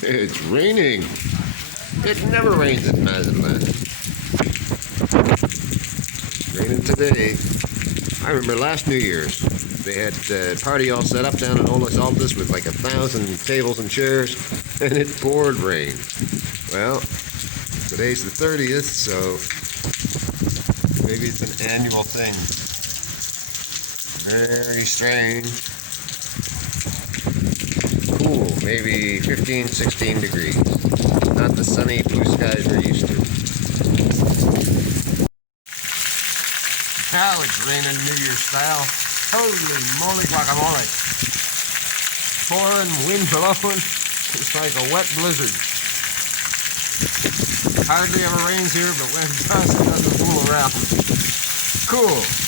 It's raining. It never rains in Mazatlan. It's raining today. I remember last New Year's, they had a party all set up down in Olas Altus with like 1,000 tables and chairs, and it poured rain. Well, today's the 30th, so maybe it's an annual thing. Very strange. Cool, maybe 15, 16 degrees. Not the sunny blue skies we're used to. Now it's raining New Year's style. Holy moly guacamole. Pouring, wind blowing. It's like a wet blizzard. Hardly ever rains here, but when it does, it doesn't fool around. Cool.